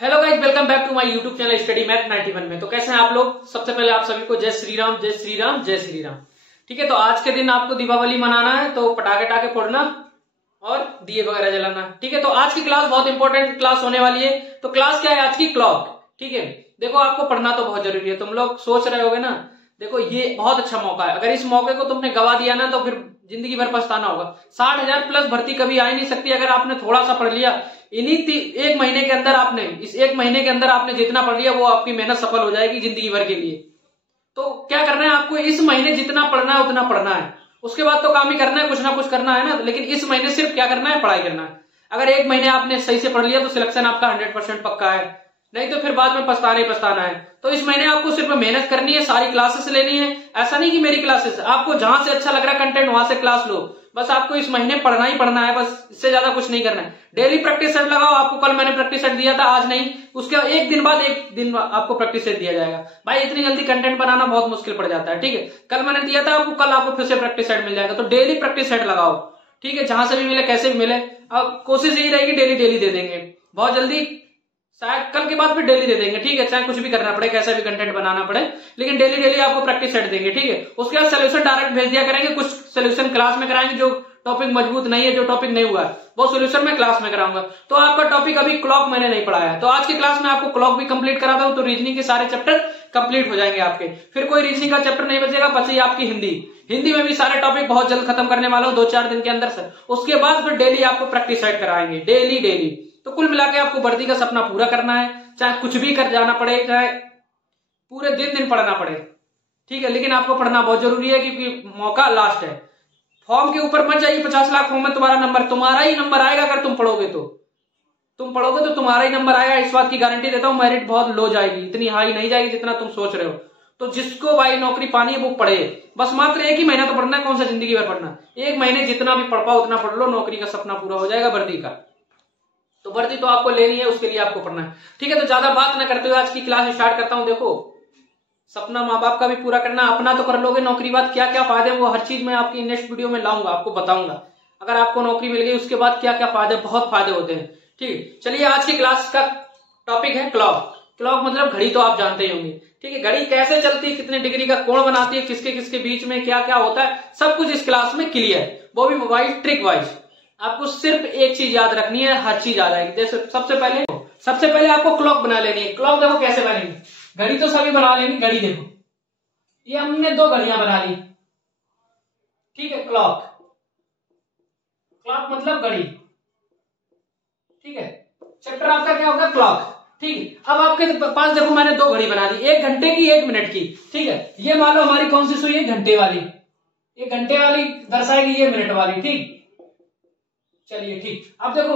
Hello guys, welcome back to my YouTube channel study math 91 में। तो कैसे हैं आप लोग? सबसे पहले आप सभी को जय श्री राम, जय श्री राम, जय श्री राम। ठीक है, तो आज के दिन आपको दीपावली मनाना है, तो पटाखे टाके फोड़ना और दिए वगैरह जलाना। ठीक है, तो आज की क्लास बहुत इंपॉर्टेंट क्लास होने वाली है। तो क्लास क्या है आज की? क्लॉक। ठीक है, देखो आपको पढ़ना तो बहुत जरूरी है। तुम लोग सोच रहे होगे ना, देखो ये बहुत अच्छा मौका है। अगर इस मौके को तुमने गवा दिया ना तो फिर जिंदगी भर पछताना होगा। 60,000 प्लस भर्ती कभी आ ही नहीं सकती अगर आपने थोड़ा सा पढ़ लिया। एक महीने के अंदर आपने एक महीने के अंदर आपने जितना पढ़ लिया वो आपकी मेहनत सफल हो जाएगी जिंदगी भर के लिए। तो क्या करना है आपको? इस महीने जितना पढ़ना है उतना पढ़ना है। उसके बाद तो काम ही करना है, कुछ ना कुछ करना है ना। लेकिन इस महीने सिर्फ क्या करना है? पढ़ाई करना है। अगर एक महीने आपने सही से पढ़ लिया तो सिलेक्शन आपका 100% पक्का है, नहीं तो फिर बाद में पछताना ही पछताना है। तो इस महीने आपको सिर्फ मेहनत करनी है, सारी क्लासेस लेनी है। ऐसा नहीं कि मेरी क्लासेस, आपको जहां से अच्छा लग रहा है कंटेंट वहां से क्लास लो। बस आपको इस महीने पढ़ना ही पढ़ना है, बस इससे ज्यादा कुछ नहीं करना है। डेली प्रैक्टिस सेट लगाओ। आपको कल मैंने प्रैक्टिस सेट दिया था, आज नहीं, उसके एक दिन बाद एक दिन आपको प्रैक्टिस सेट दिया जाएगा। भाई इतनी जल्दी कंटेंट बनाना बहुत मुश्किल पड़ जाता है। ठीक है, कल मैंने दिया था आपको, कल आपको फिर से प्रैक्टिस सेट मिल जाएगा। तो डेली प्रैक्टिस सेट लगाओ। ठीक है, जहां से भी मिले, कैसे भी मिले। अब कोशिश यही रहेगी डेली डेली दे देंगे। बहुत जल्दी, शायद कल के बाद फिर डेली दे देंगे। ठीक है, चाहे कुछ भी करना पड़े, कैसा भी कंटेंट बनाना पड़े, लेकिन डेली डेली आपको प्रैक्टिस सेट देंगे। ठीक है, उसके बाद सोल्यूशन डायरेक्ट भेज दिया करेंगे। कुछ सोल्यूशन क्लास में कराएंगे, जो टॉपिक मजबूत नहीं है, जो टॉपिक नहीं हुआ है, वो सोल्यूशन मैं क्लास में कराऊंगा। तो आपका टॉपिक अभी क्लॉक मैंने नहीं पढ़ाया है, तो आज की क्लास में आपको क्लॉक भी कंप्लीट कराता हूं। तो रीजनिंग के सारे चैप्टर कंप्लीट हो जाएंगे आपके। फिर कोई रीजनिंग का चैप्टर नहीं बचेगा, बची आपकी हिंदी। हिंदी में भी सारे टॉपिक बहुत जल्द खत्म करने वाला हूं, 2-4 दिन के अंदर से। उसके बाद फिर डेली आपको प्रैक्टिस सेट कराएंगे, डेली डेली। तो कुल मिला के आपको वर्दी का सपना पूरा करना है, चाहे कुछ भी कर जाना पड़े, चाहे पूरे दिन पढ़ना पड़े। ठीक है, लेकिन आपको पढ़ना बहुत जरूरी है क्योंकि मौका लास्ट है। फॉर्म के ऊपर मत जाइए। 50 लाख फॉर्म में तुम्हारा ही नंबर आएगा। अगर तुम पढ़ोगे तो तुम्हारा ही नंबर आएगा। इस बात की गारंटी देता हूं। मेरिट बहुत लो जाएगी, इतनी हाई नहीं जाएगी जितना तुम सोच रहे हो। तो जिसको भाई नौकरी पानी है वो पढ़े। बस मात्र एक ही महीना तो पढ़ना है, कौन सा जिंदगी भर पढ़ना। एक महीने जितना भी पढ़ पाओ उतना पढ़ लो, नौकरी का सपना पूरा हो जाएगा वर्दी का। तो वर्दी तो आपको लेनी है, उसके लिए आपको पढ़ना है। ठीक है, तो ज्यादा बात ना करते हुए आज की क्लास स्टार्ट करता हूं। देखो, सपना माँ बाप का भी पूरा करना, अपना तो कर लोगे, नौकरी बाद क्या क्या फायदे हैं वो हर चीज मैं आपकी नेक्स्ट वीडियो में लाऊंगा, आपको बताऊंगा। अगर आपको नौकरी मिल गई उसके बाद क्या क्या फायदे, बहुत फायदे होते हैं। ठीक है, चलिए आज की क्लास का टॉपिक है क्लॉक। क्लॉक मतलब घड़ी, तो आप जानते ही होंगे। ठीक है, घड़ी कैसे चलती है, कितने डिग्री का कोण बनाती है, किसके किसके बीच में क्या क्या होता है, सब कुछ इस क्लास में क्लियर है, वो भी मोबाइल ट्रिक वाइज। आपको सिर्फ एक चीज याद रखनी है, हर चीज याद आएगी। जैसे सबसे पहले आपको क्लॉक बना लेनी है। क्लॉक देखो कैसे बनेगी। घड़ी तो सभी बना लेंगे। घड़ी देखो, ये हमने 2 घड़ियां बना ली। ठीक है, क्लॉक मतलब घड़ी। ठीक है, चैप्टर आपका क्या होगा? क्लॉक। ठीक है, अब आपके पास देखो मैंने 2 घड़ी बना दी, 1 घंटे की, 1 मिनट की। ठीक है, ये मान लो हमारी कौन सी सुई है? घंटे वाली। ये घंटे वाली दर्शाएगी, ये मिनट वाली। ठीक, चलिए ठीक। अब देखो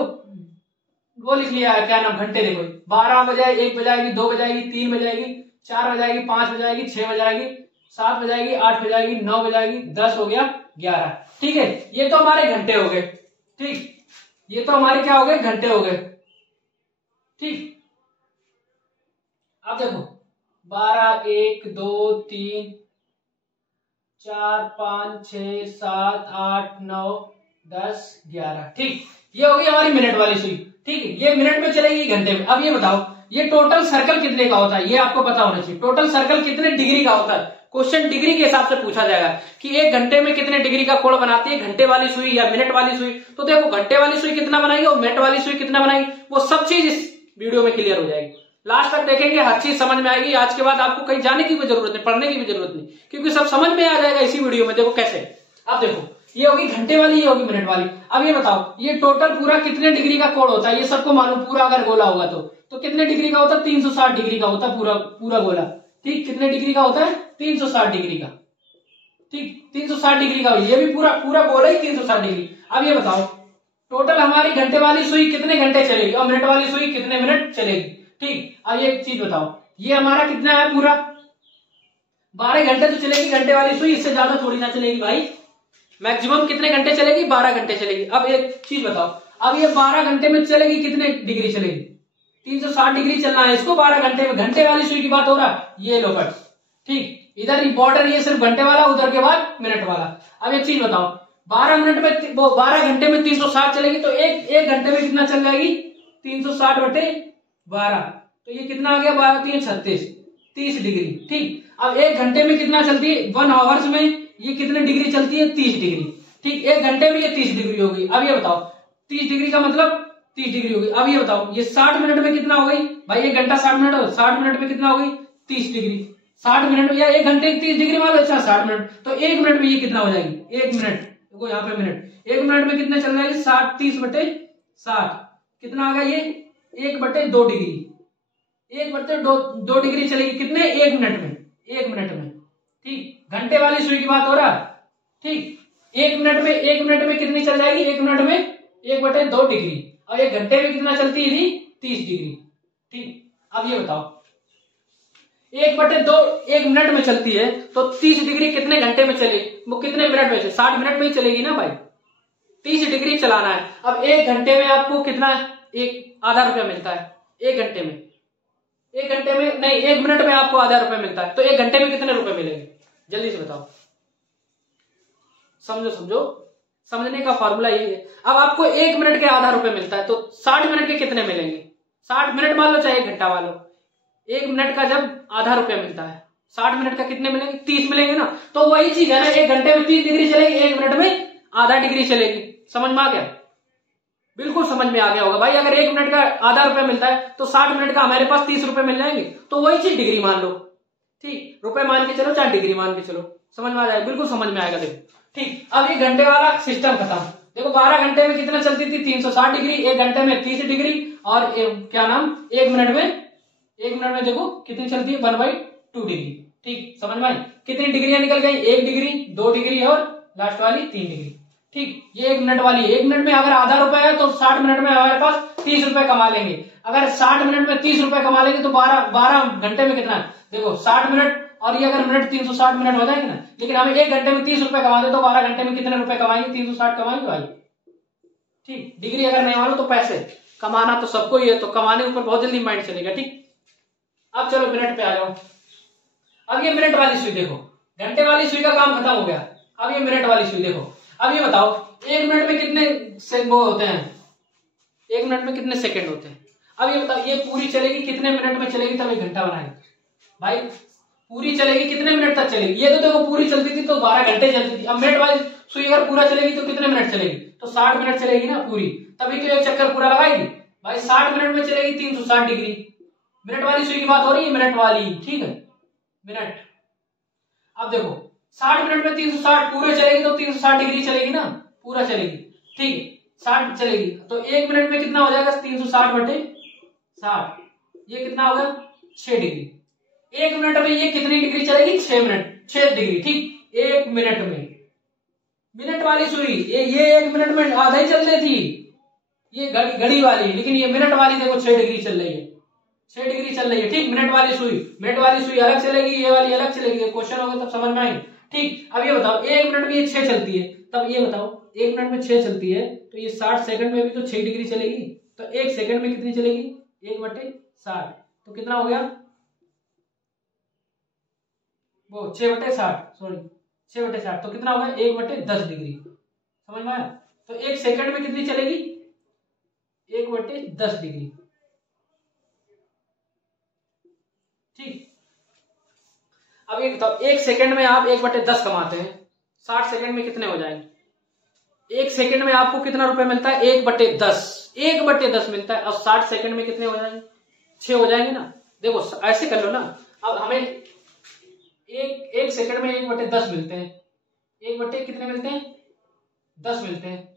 वो लिख लिया है, क्या नाम, घंटे। देखो 12 बजाए, 1 बजाएगी, 2 बजाएगी, 3 बजाएगी, 4 बजाएगी, 5 बजाएगी, 6 बजाएगी, 7 बजाएगी, 8 बजाएगी, 9 बजाएगी, 10 हो गया, 11। ठीक है, ये तो हमारे घंटे हो गए। ठीक, ये तो हमारे क्या हो गए? घंटे हो गए। ठीक, अब देखो 12, 1, 2, 3, 4, 5, 6, 7, 8, 9, 10, 11। ठीक, ये होगी हमारी मिनट वाली सुई। ठीक है, ये मिनट में चलेगी, घंटे में। अब ये बताओ, ये टोटल सर्कल कितने का होता है? ये आपको पता होना चाहिए। टोटल सर्कल कितने डिग्री का होता है? क्वेश्चन डिग्री के हिसाब से पूछा जाएगा कि 1 घंटे में कितने डिग्री का कोण बनाती है, घंटे वाली सुई या मिनट वाली सुई। तो देखो घंटे वाली सुई कितना बनाएगी और मिनट वाली सुई कितना बनाएगी, वो सब चीज इस वीडियो में क्लियर हो जाएगी। लास्ट तक देखेंगे, हर चीज समझ में आएगी। आज के बाद आपको कहीं जाने की भी जरूरत नहीं, पढ़ने की भी जरूरत नहीं, क्योंकि सब समझ में आ जाएगा इसी वीडियो में। देखो कैसे। अब देखो, ये होगी घंटे वाली, ये होगी मिनट वाली। अब ये बताओ, ये टोटल पूरा कितने डिग्री का कोण होता है? ये सबको मालूम, पूरा अगर गोला होगा तो कितने डिग्री का होता है? 360 डिग्री का होता है पूरा गोला। ठीक, कितने डिग्री का होता है? 360 डिग्री का। ठीक, 360 डिग्री का। ये भी पूरा गोला ही 360 डिग्री। अब ये बताओ, टोटल हमारी घंटे वाली सुई कितने घंटे चलेगी और मिनट वाली सुई कितने मिनट चलेगी? ठीक, अब ये चीज बताओ, ये हमारा कितना है? पूरा 12 घंटे तो चलेगी घंटे वाली सुई, इससे ज्यादा थोड़ी ना चलेगी भाई। मैक्सिमम कितने घंटे चलेगी? 12 घंटे चलेगी। अब एक चीज बताओ, अब ये 12 घंटे में चलेगी, कितने डिग्री चलेगी? 360 डिग्री चलना है इसको 12 घंटे में। घंटे वाली सुई की बात हो रहा है, ये लो बट। ठीक, इधर बॉर्डर ये सिर्फ घंटे वाला, उधर के बाद मिनट वाला। अब एक चीज बताओ, 12 मिनट में, वो 12 घंटे में 360 चलेगी, तो एक घंटे में कितना चल जाएगी? 360 बटे 12, तो ये कितना आ गया, 12 होती है 36, 30 डिग्री। ठीक, अब 1 घंटे में कितना चलती है, 1 आवर्स में ये कितने डिग्री चलती है, 30 डिग्री। ठीक, 1 घंटे में ये 30 डिग्री होगी। अब ये बताओ 30 डिग्री का मतलब 30 डिग्री होगी। अब ये बताओ ये 60 मिनट में कितना हो गई भाई, 1 घंटा 60 मिनट हो, 60 मिनट में कितना हो गई 30 डिग्री। 60 मिनट या 1 घंटे 30 डिग्री मान लो, अच्छा 60 मिनट, तो 1 मिनट में ये कितना हो जाएगी, 1 मिनट, देखो यहाँ पे मिनट, 1 मिनट में कितने चल जाएगी 60, 30/60, कितना आ गया ये 1/2 डिग्री, 1/2 डिग्री चलेगी कितने, 1 मिनट में, 1 मिनट में। ठीक, घंटे वाली सुई की बात हो रहा है। ठीक, 1 मिनट में कितनी चल जाएगी, 1 मिनट में 1/2 डिग्री, और 1 घंटे में कितना चलती है 30 डिग्री। ठीक, अब ये बताओ 1/2 1 मिनट में चलती है, तो 30 डिग्री कितने घंटे में चलेगी, वो कितने मिनट में, 60 मिनट में ही चलेगी ना भाई, 30 डिग्री चलाना है। अब 1 घंटे में आपको कितना, एक आधा रुपया मिलता है 1 घंटे में, 1 घंटे में नहीं 1 मिनट में आपको आधा रुपया मिलता है, तो 1 घंटे में कितने रुपए मिलेंगे, जल्दी से बताओ, समझो, समझने का फॉर्मूला यही है। अब आपको 1 मिनट के आधा रुपए मिलता है, तो 60 मिनट के कितने मिलेंगे, 60 मिनट मान लो चाहे 1 घंटा मान लो, 1 मिनट का जब आधा रुपया मिलता है, 60 मिनट का कितने मिलेंगे, 30 मिलेंगे ना। तो वही चीज है ना, 1 घंटे में 30 डिग्री चलेगी, 1 मिनट में आधा डिग्री चलेगी। समझ में आ गया, बिल्कुल समझ में आ गया होगा भाई। अगर 1 मिनट का आधा रुपया मिलता है, तो 60 मिनट का हमारे पास 30 रुपए मिल जाएंगे, तो वही चीज डिग्री मान लो। ठीक, रुपए मान के चलो चाहे डिग्री मान के चलो, समझ में आ जाएगा, बिल्कुल समझ में आएगा। देखो ठीक, अब ये घंटे वाला सिस्टम खत्म। देखो 12 घंटे में कितना चलती थी, 360 डिग्री, 1 घंटे में 30 डिग्री, और क्या नाम 1 मिनट में देखो कितनी चलती है, 1/2 डिग्री। ठीक, समझ में आई, कितनी डिग्रियां निकल गई, 1 डिग्री, 2 डिग्री और लास्ट वाली 3 डिग्री। ठीक, ये 1 मिनट वाली, 1 मिनट में अगर आधा रुपया है तो 60 मिनट में हमारे पास 30 रुपए कमा लेंगे। अगर 60 मिनट में 30 रुपए कमा लेंगे तो 12 घंटे में कितना है, देखो 60 मिनट और ये अगर मिनट 360 मिनट हो जाएंगे ना, लेकिन हमें 1 घंटे में 30 रुपए कमाते तो 12 घंटे में कितने रुपए कमाएंगे, 360 कमाएंगे भाई। ठीक, डिग्री अगर नहीं मानो तो पैसे कमाना तो सबको ही है, तो कमाने के ऊपर बहुत जल्दी माइंड चलेगा। ठीक, अब चलो मिनट पे आ जाओ। अब ये मिनट वाली सुई देखो, घंटे वाली सुई का काम खत्म हो गया, अब ये मिनट वाली सुई देखो। अब ये बताओ 1 मिनट में कितने वो होते हैं, 1 मिनट में कितने सेकंड होते हैं। अब ये बताओ ये पूरी चलेगी कितने मिनट में चलेगी, तब 1 घंटा बनाएगी भाई, पूरी चलेगी कितने मिनट तक चलेगी। ये तो देखो पूरी चलती थी तो 12 घंटे चलती थी। अब मिनट वाली सुई अगर पूरा चलेगी तो कितने मिनट चलेगी, तो 60 मिनट चलेगी ना पूरी, तभी तो एक चक्कर पूरा लगाएगी भाई। 60 मिनट में चलेगी 360 डिग्री, मिनट वाली सुई की बात हो रही है, मिनट वाली। ठीक है, मिनट। अब देखो 60 मिनट में 360 पूरे चलेगी तो 360 डिग्री चलेगी ना, पूरा चलेगी। ठीक है, 60 चलेगी तो 1 मिनट में कितना हो जाएगा, 360/60, ये कितना होगा 6 डिग्री। 1 मिनट में ये कितनी डिग्री चलेगी, 6 डिग्री। ठीक, 1 मिनट में, मिनट वाली सुई ये 1 मिनट में आधा ही चल रही थी, ये घड़ी वाली, लेकिन ये मिनट वाली देखो 6 डिग्री चल रही है, 6 डिग्री चल रही है। ठीक, मिनट वाली सुई अलग चलेगी, ये वाली अलग चलेगी। क्वेश्चन होगा तब समझ में आएगी। ठीक, अब ये बताओ 1 मिनट में ये 6 चलती है, तब ये बताओ 1 मिनट में 6 चलती है तो ये 60 सेकंड में भी तो 6 डिग्री चलेगी, तो 1 सेकंड में कितनी चलेगी, 1/60, तो कितना हो गया वो 6/60, सॉरी 6/60, तो कितना होगा 1/10 डिग्री। समझ में आया, तो 1 सेकंड में कितनी चलेगी, 1/10 डिग्री। ठीक, अब ये बताओ 1 सेकंड में आप 1/10 कमाते हैं, 60 सेकंड में कितने हो जाएंगे, 1 सेकंड में आपको कितना रुपए मिलता है, 1/10 मिलता है। अब 60 सेकंड में कितने हो जाएंगे, 6 हो जाएंगे ना। देखो ऐसे कर लो ना, अब हमें एक सेकंड में 1/10 मिलते हैं, 1 कितने मिलते हैं, 10 मिलते हैं।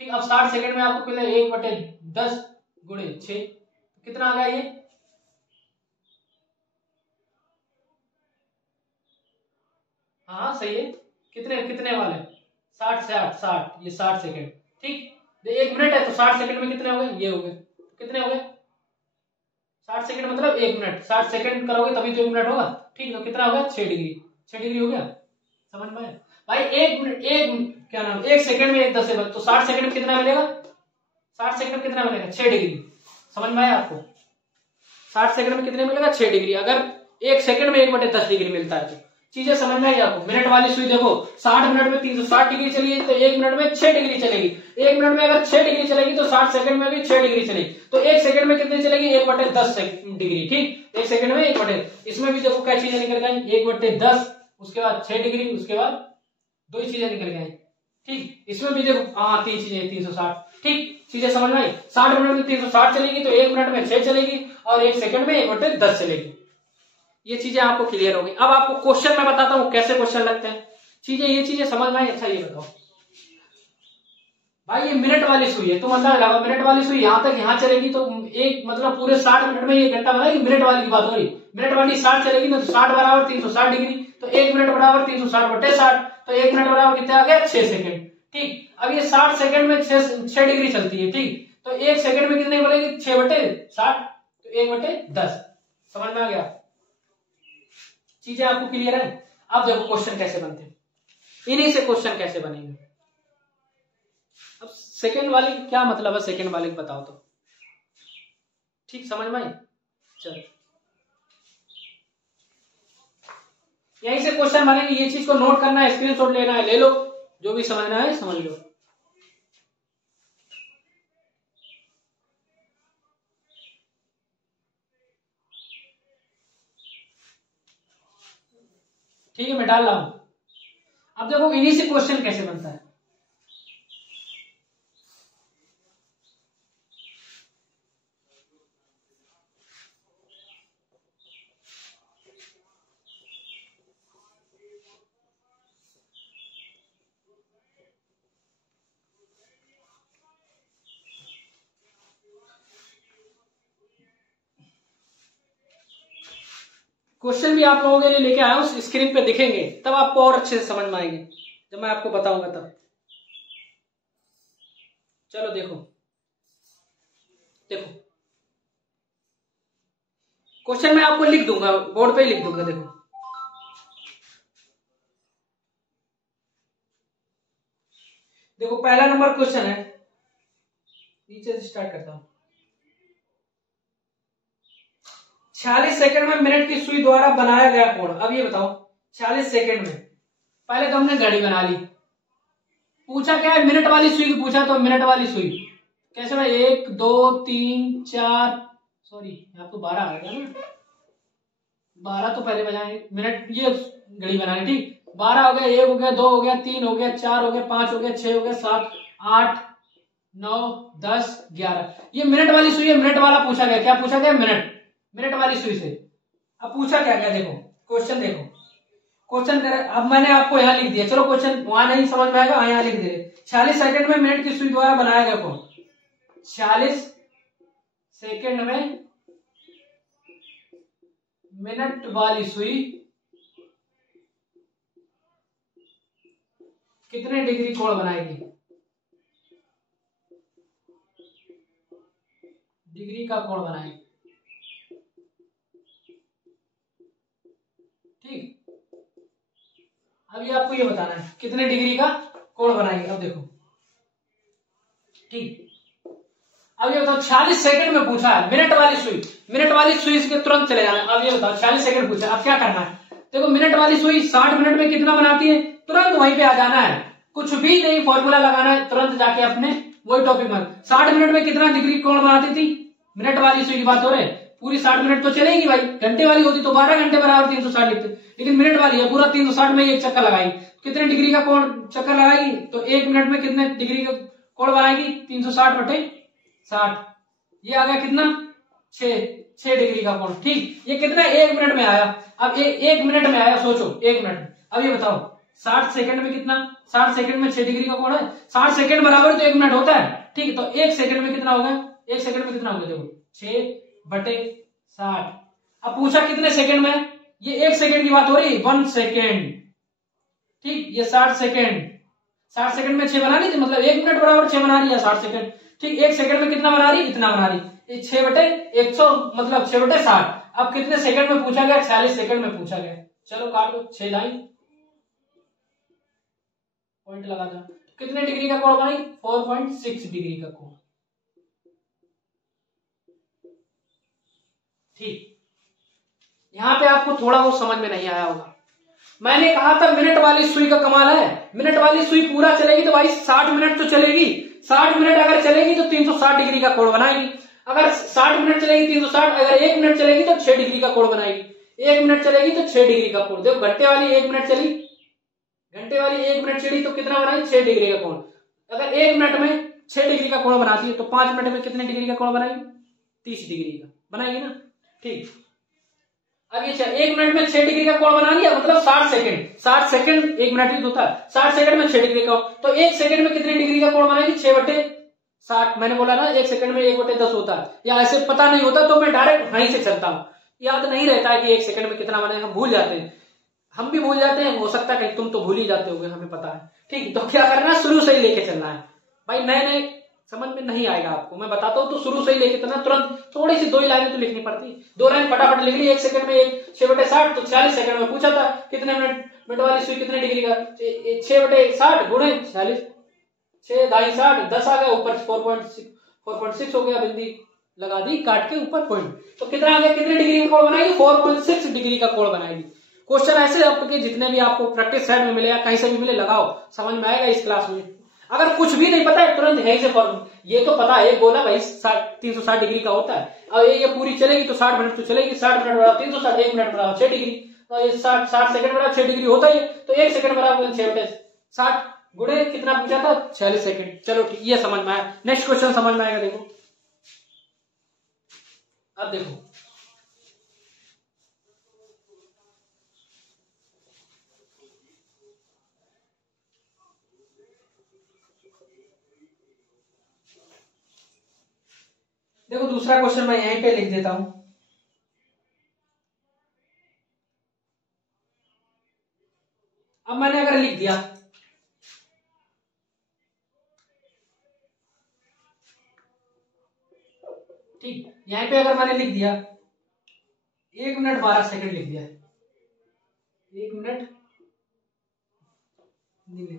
ठीक, अब 60 सेकंड में आपको मिला 1/10 गुणे 6, कितना आ गया ये, हाँ सही है, कितने वाले 60, ये 60 सेकंड। ठीक, 1 मिनट है तो 60 सेकंड में कितने हो गए, ये हो गए, कितने हो गए 60 सेकंड मतलब 1 मिनट, 60 सेकंड करोगे तभी तो 1 मिनट होगा। ठीक, तो कितना होगा 6 डिग्री, 6 डिग्री हो गया। समझ में आया भाई, 1 सेकंड में 10 से, तो 60 सेकंड में कितना मिलेगा, 60 सेकंड में कितना मिलेगा 6 डिग्री। समझ में आया आपको, 60 सेकंड में कितने मिलेगा 6 डिग्री। अगर 1 सेकंड में 1/10 डिग्री मिलता है तो चीजें समझ में आई आपको। मिनट वाली सुई देखो 60 मिनट में 360 डिग्री चली तो 1 मिनट में 6 डिग्री चलेगी। 1 मिनट में अगर 6 डिग्री चलेगी तो 60 सेकंड में भी 6 डिग्री चलेगी, तो 1 सेकंड में कितनी चलेगी 1/10 डिग्री। ठीक, 1 सेकंड में 1/, इसमें भी देखो क्या चीजें निकल गई, 1/10, उसके बाद 6 डिग्री, उसके बाद 2 चीजें निकल गई। ठीक, इसमें भी देखो हाँ 3 चीजें, 360। ठीक, चीजें समझ में आई। 60 मिनट में 360 चलेगी तो 1 मिनट में 6 चलेगी और 1 सेकंड में 1/10 चलेगी। ये चीजें आपको क्लियर होगी। अब आपको क्वेश्चन मैं बताता हूँ कैसे क्वेश्चन लगते हैं। चीजें, ये चीजें समझ में आई। अच्छा ये बताओ भाई, ये मिनट वाली सुई है, तो मतलब लगा मिनट वाली सुई यहाँ तक यहाँ चलेगी तो एक मतलब पूरे 60 मिनट में ये घंटा बनाएगी। मिनट वाली की बात हो रही, मिनट वाली 60 चलेगी ना, तो 60 बराबर 360 डिग्री, तो 1 मिनट बराबर 360/60, तो 1 मिनट बराबर कितना आ गया, 6 सेकंड। ठीक, अब ये 60 सेकंड में 6 डिग्री चलती है। ठीक, तो 1 सेकंड में कितने बोलेगी, 6/60, तो 1/10। समझ में आ गया? चीजें आपको क्लियर है? अब देखो क्वेश्चन कैसे बनते हैं, इन्हीं से क्वेश्चन कैसे बनेंगे। अब सेकंड वाली क्या मतलब है, सेकंड वाली बताओ तो। ठीक, समझ में आई? चलो यहीं से क्वेश्चन बनेंगे, ये चीज को नोट करना है, स्क्रीनशॉट लेना है, ले लो, जो भी समझना है समझ लो। ठीक है, मैं डाल रहा हूं। अब देखो इन्हीं से क्वेश्चन कैसे बनता है। क्वेश्चन भी आप लोगों के लिए लेके आया हूं, स्क्रीन पे दिखेंगे, तब आपको और अच्छे से समझ में आएंगे जब मैं आपको बताऊंगा तब। चलो देखो, देखो क्वेश्चन मैं आपको लिख दूंगा, बोर्ड पे ही लिख दूंगा। देखो देखो पहला नंबर क्वेश्चन है, नीचे से स्टार्ट करता हूं। 46 सेकंड में मिनट की सुई द्वारा बनाया गया कोण। अब ये बताओ 46 सेकंड में, पहले तो हमने घड़ी बना ली, पूछा क्या है, मिनट वाली सुई की पूछा, तो मिनट वाली सुई कैसे भाई, 1 2 3 4, सॉरी यहाँ तो 12 आ गया ना, 12 तो पहले बजाएंगे, मिनट ये घड़ी बनानी। ठीक, 12 हो गया, 1 हो गया, 2 हो गया, 3 हो गया, 4 हो गया, 5 हो गया, 6 हो गया, 7 8 9 10 11। ये मिनट वाली सुई है, मिनट वाला पूछा गया। क्या पूछा गया, मिनट वाली सुई से। अब पूछा क्या गया, देखो क्वेश्चन, देखो क्वेश्चन अब मैंने आपको यहाँ लिख दिया। चलो क्वेश्चन वहां नहीं समझ में आएगा, यहाँ लिख दे। 46 सेकंड में मिनट की सुई द्वारा बनाया गया कोण। 46 सेकंड में मिनट वाली सुई कितने डिग्री कोण बनाएगी, डिग्री का कोण बनाएगी। ठीक, अभी आपको ये बताना है कितने डिग्री का कोण बनाएगी। अब देखो, ठीक, अब ये बताओ 46 सेकंड में पूछा है, मिनट वाली सुई, मिनट वाली सुई से तुरंत चले जाना। अब ये बताओ 46 सेकंड पूछा, अब क्या करना है, देखो मिनट वाली सुई 60 मिनट में कितना बनाती है, तुरंत वहीं पे आ जाना है, कुछ भी नहीं फॉर्मूला लगाना है, तुरंत जाके अपने वही टॉपिक में। 60 मिनट में कितना डिग्री कोण बनाती थी, मिनट वाली सुई की बात हो रही है। पूरी 60 मिनट तो चलेगी भाई, घंटे वाली होती तो 12 घंटे बराबर 360 लिखते, लेकिन मिनट वाली है, पूरा 360 में एक चक्कर लगाएगी, कितने डिग्री का कोण चक्कर लगाएगी, तो 1 मिनट में कितने डिग्री का कोण बनाएगी, 360/60। ये आ गया कितना, 6 डिग्री का कोण। ठीक, ये कितना 1 मिनट में आया। अब 1 मिनट में आया, सोचो 1 मिनट में। अब ये बताओ 60 सेकंड में कितना, 60 सेकंड में 6 डिग्री का कोण है, 60 सेकंड बराबर तो 1 मिनट होता है। ठीक, तो 1 सेकंड में कितना होगा, 1 सेकंड में कितना होगा, देखो 6/60। अब पूछा कितने सेकंड में, ये 1 सेकंड की बात हो रही, 1 सेकंड। ठीक, ये 60 सेकंड, 60 सेकंड में 6 बना रही थी, मतलब 1 मिनट बराबर 6 बना रही है 60 सेकंड। ठीक, 1 सेकंड में कितना बना रही, इतना बना रही, 6/100 मतलब 6/60। अब कितने सेकंड में पूछा गया, 46 सेकंड में पूछा गया। चलो काट दो, 6 लाइन पॉइंट लगा दो। कितने डिग्री का कोण बनाई, 4.6 डिग्री का कोण। ठीक, यहां पे आपको थोड़ा बहुत समझ में नहीं आया होगा। मैंने कहा था मिनट वाली सुई का कमाल है, मिनट वाली सुई पूरा चलेगी तो भाई 60 मिनट तो चलेगी, 60 मिनट अगर चलेगी तो 360 डिग्री का कोण बनाएगी। अगर 60 मिनट चलेगी 360, अगर 1 मिनट चलेगी तो 6 डिग्री का कोण बनाएगी। 1 मिनट चलेगी तो 6 डिग्री का कोण। देखो घंटे वाली 1 मिनट चली, घंटे वाली 1 मिनट चली तो कितना बनाएगी? 6 डिग्री का कोण। अगर 1 मिनट में 6 डिग्री का कोण बनाती है तो 5 मिनट में कितने डिग्री का कोण बनाएगी? 30 डिग्री का बनाएगी ना। ठीक, आगे चल, 1 मिनट में 6 डिग्री का कोण बना लिया, मतलब 60 सेकंड, 60 सेकंड 1 मिनट ही होता है, 60 सेकंड में 6 डिग्री का, तो 1 सेकंड में कितने डिग्री का कोण बनाएगी? 6/60। मैंने बोला ना 1 सेकंड में 1/10 होता है, या ऐसे पता नहीं होता तो मैं डायरेक्ट वहीं से चलता हूँ, याद नहीं रहता है कि 1 सेकंड में कितना बने, हम भूल जाते हैं, हम भी भूल जाते हैं, हो सकता है तुम तो भूल ही जाते होगे, हमें पता है। ठीक, तो क्या करना है? शुरू से ही लेके चलना है भाई, नए नए समझ में नहीं आएगा आपको, मैं बताता हूँ तो शुरू से ही लेके चलना, तुरंत थोड़ी सी 2 ही लाइनें तो लिखनी पड़ती, 2 लाइन फटाफट लिख ली, 1 सेकंड में 6/60 तो 46 सेकंड में पूछा था कितने मिनट वाली सुई कितने डिग्री का, 6/60 गुणे 46, 6 ढाई 60 10 आ गया, ऊपर 4.6 हो गया, बिंदी लगा दी काट के ऊपर पॉइंट, तो कितना आ गया? कितने डिग्री का कोण बनाएगी? 4.6 डिग्री का कोण बनाएगी। क्वेश्चन ऐसे आपके जितने भी आपको प्रैक्टिस सेट में मिले या कहीं से भी मिले, लगाओ, समझ में आएगा इस क्लास में। अगर कुछ भी नहीं पता है तुरंत यहीं से फॉर्मूला, ये तो पता है, बोला भाई 360 डिग्री का होता है, अब ये पूरी चलेगी तो 60 मिनट तो चलेगी, 60 मिनट बराबर 360, 1 मिनट बराबर 6 डिग्री, तो ये 60 सेकंड बराबर 6 डिग्री होता है, तो 1 सेकंड बराबर 6/60 गुणे कितना पूछा था? 46 सेकंड। चलो ठीक, ये समझ में आया। नेक्स्ट क्वेश्चन समझ में आएगा, देखो अब देखो, देखो दूसरा क्वेश्चन मैं यहीं पे लिख देता हूं, अब मैंने अगर लिख दिया, ठीक, यहीं पे अगर मैंने लिख दिया 1 मिनट 12 सेकंड लिख दिया, 1 मिनट नहीं,